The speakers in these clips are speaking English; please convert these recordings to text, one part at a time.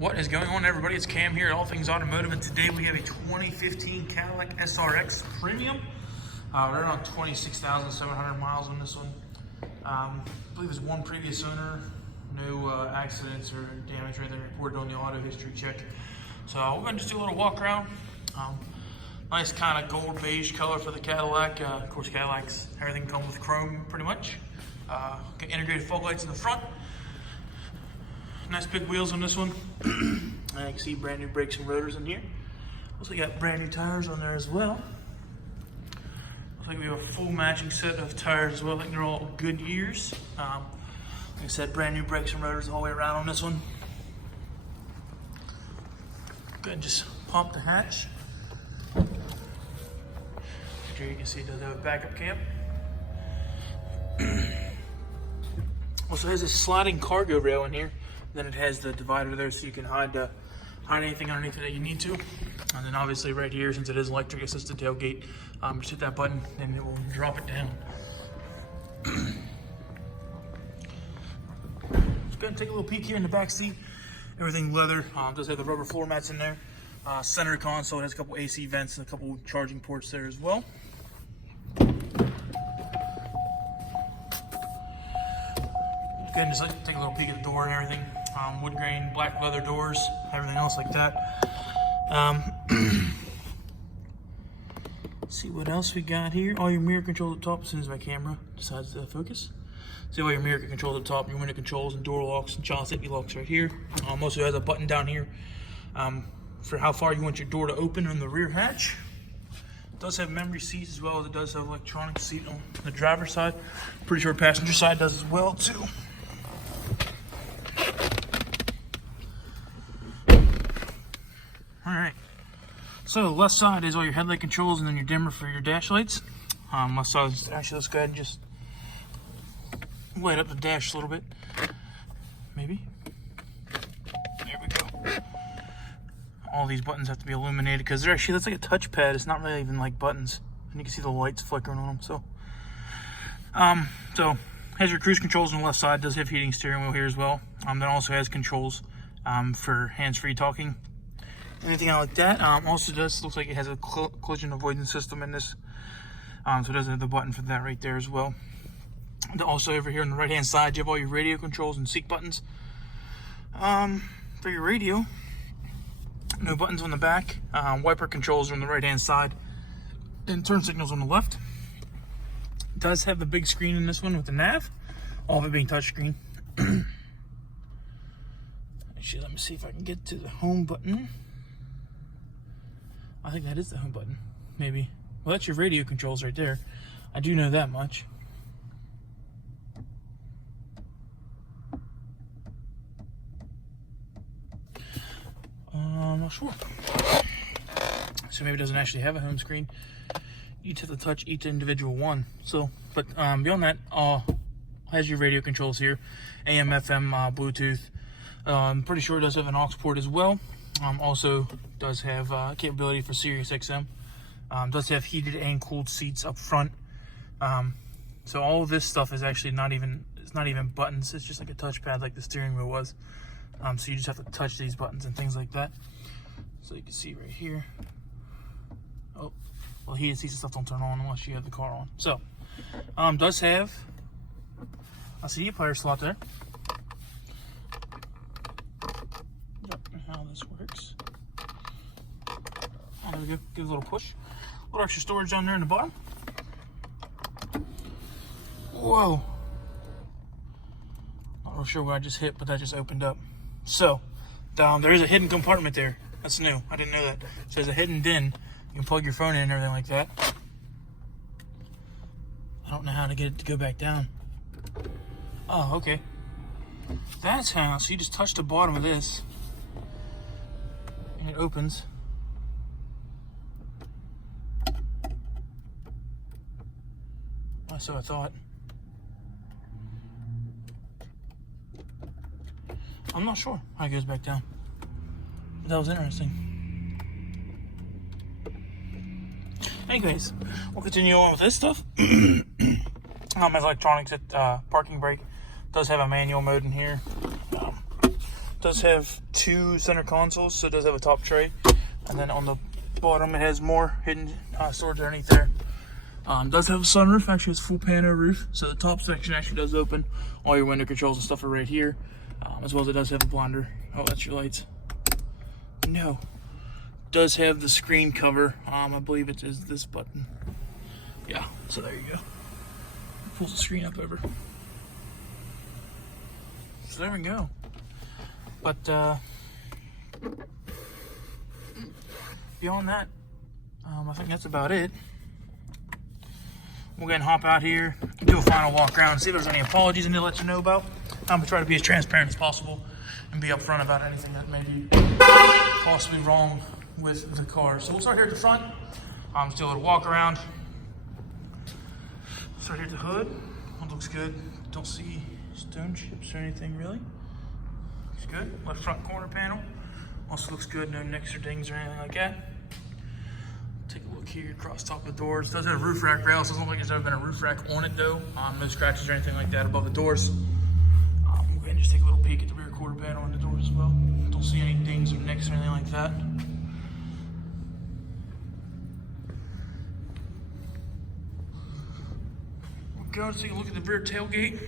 What is going on, everybody? It's Cam here at All Things Automotive, and today we have a 2015 Cadillac SRX Premium. We're around 26,700 miles on this one. I believe it's one previous owner, no accidents or damage or anything reported on the auto history check. So we're going to just do a little walk around. Nice kind of gold beige color for the Cadillac. Of course, Cadillacs, everything comes with chrome pretty much. Got integrated fog lights in the front. Nice big wheels on this one. I can see brand new brakes and rotors in here. Also got brand new tires on there as well. Looks like we have a full matching set of tires as well. I think they're all GOODYEARs. Like I said, brand new brakes and rotors all the way around on this one. Go ahead and just pop the hatch. Here you can see it does have a backup cam. Also has a sliding cargo rail in here. Then it has the divider there so you can hide anything underneath it that you need to. And then obviously right here, since it is electric assisted tailgate, just hit that button and it will drop it down. Let's go ahead and take a little peek here in the back seat. Everything leather. Does have the rubber floor mats in there. Center console, it has a couple AC vents and a couple charging ports there as well. Go ahead and just take a little peek at the door and everything. Wood grain, black leather doors, everything else like that. Let's see what else we got here. All your mirror controls up top as soon as my camera decides to focus. See all your mirror controls up top, your window controls and door locks and child safety locks right here. Also has a button down here for how far you want your door to open on the rear hatch. It does have memory seats as well as it does have electronic seat on the driver's side. Pretty sure passenger side does as well too. Alright, so left side is all your headlight controls and then your dimmer for your dash lights. Left side is, actually, let's go ahead and just light up the dash a little bit. Maybe. There we go. All these buttons have to be illuminated because they're actually, that's like a touchpad. It's not really even like buttons. And you can see the lights flickering on them. So has your cruise controls on the left side. Does have heating steering wheel here as well. Then also has controls for hands-free talking. Anything out like that. Also looks like it has a collision avoidance system in this. So it does have the button for that right there as well. And also over here on the right hand side, you have all your radio controls and seat buttons. For your radio, no buttons on the back. Wiper controls are on the right hand side. And turn signals on the left. It does have the big screen in this one with the nav. All of it being touchscreen. Actually, let me see if I can get to the home button. I think that is the home button, maybe. Well, that's your radio controls right there. I do know that much. I'm not sure. So maybe it doesn't actually have a home screen. You just have to touch each individual one. So, but beyond that, has your radio controls here. AM, FM, Bluetooth. I'm pretty sure it does have an aux port as well. Also does have capability for Sirius XM. Does have heated and cooled seats up front. So all of this stuff is actually it's not even buttons. It's just like a touchpad like the steering wheel was. So you just have to touch these buttons and things like that. So you can see right here. Oh, well, heated seats and stuff don't turn on unless you have the car on. So does have a CD player slot there. How this works. Oh, there we go. Give it a little push. A little extra storage down there in the bottom. Whoa. Not real sure what I just hit, but that just opened up. So, there is a hidden compartment there. That's new. I didn't know that. So there's a hidden DIN. You can plug your phone in and everything like that. I don't know how to get it to go back down. Oh, okay. That's how. So you just touch the bottom of this. And it opens. So I thought. I'm not sure how it goes back down. But that was interesting. Anyways, we'll continue on with this stuff. Has electronics at parking brake. Does have a manual mode in here. Does have 2 center consoles, so it does have a top tray. And then on the bottom, it has more hidden storage underneath there. Does have a sunroof. Actually, it's full PANO roof, so the top section actually does open. All your window controls and stuff are right here, as well as it does have a blinder. Oh, that's your lights. No. Does have the screen cover. I believe it is this button. Yeah, so there you go. Pulls the screen up over. So there we go. But beyond that, I think that's about it. We'll go ahead and hop out here, do a final walk around, see if there's any apologies I need to let you know about. I'm gonna try to be as transparent as possible and be upfront about anything that may be possibly wrong with the car. So we'll start here at the front. Just do a little walk around. Start here at the hood. It looks good. Don't see stone chips or anything really. Looks good. Left front corner panel. Also looks good. No nicks or dings or anything like that. Take a look here across top of the doors. Does have roof rack rails. Doesn't look like there's ever been a roof rack on it though. No scratches or anything like that above the doors. We'll go ahead and just take a little peek at the rear quarter panel on the doors as well. Don't see any dings or nicks or anything like that. Go and take a look at the rear tailgate.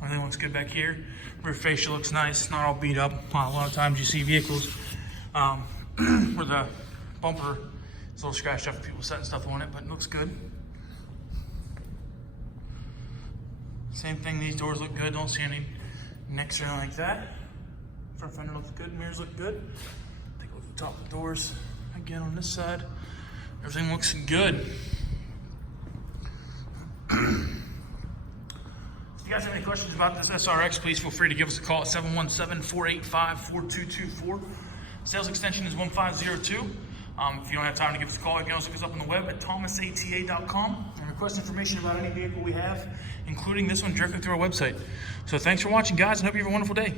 Everything looks good back here. Rear fascia looks nice, not all beat up. A lot of times you see vehicles where the bumper is a little scratched up for people setting stuff on it, but it looks good. Same thing, these doors look good. Don't see any nicks or anything like that. Front fender looks good, mirrors look good. Take a look at the top of the doors. Again on this side, everything looks good. If you guys have any questions about this SRX, please feel free to give us a call at 717-485-4224. Sales extension is 1502. If you don't have time to give us a call, you can also look us up on the web at thomasata.com and request information about any vehicle we have, including this one, directly through our website. So thanks for watching, guys, and hope you have a wonderful day.